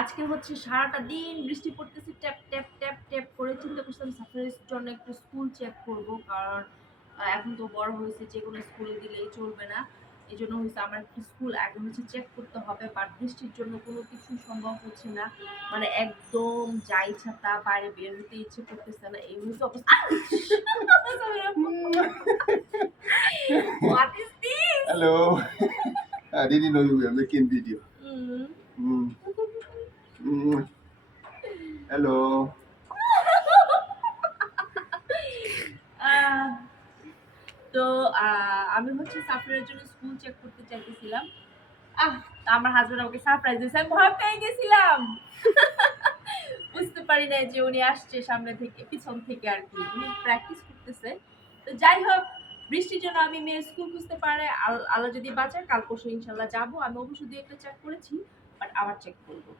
আজকে হচ্ছে সারাটা দিন বৃষ্টি পড়তেছে, ট্যাপ ট্যাপ ট্যাপ ট্যাপ করে। চিন্তা করছিলাম সাফারের জন্য একটু স্কুল চেক করব, কারণ এখন তো বড় হয়েছে, যে কোনো স্কুলে দিলেই চলবে না। এই জন্য হচ্ছে আমার একটু স্কুল আগে হচ্ছে চেক করতে হবে, বাট বৃষ্টির জন্য কোনো কিছু সম্ভব হচ্ছে না। মানে একদম যা ইচ্ছা তা বাইরে বের হতে ইচ্ছে করতেছে না, এই হচ্ছে অবস্থা। What is this? Hello. I didn't know you were making video. Mm. Mm. Mm. Hello. আহ, তো আমি হচ্ছে সাফারের জন্য স্কুল চেক করতে চাইতেছিলাম। তা আমার হাজবেন্ড আমাকে সারপ্রাইজ দিয়েছে, আমি ভয় পেয়ে গেছিলাম। বুঝতে পারি না যে উনি আসছে সামনে থেকে, পিছন থেকে আর কি, উনি প্র্যাকটিস করতেছে। তো যাই হোক, বৃষ্টির জন্য আমি মেয়ের স্কুল খুঁজতে পারে, আল্লাহ যদি বাঁচায় কাল পরশু ইনশাল্লাহ যাবো। আমি অবশ্য 2 একটা চেক করেছি, বাট আবার চেক করবো।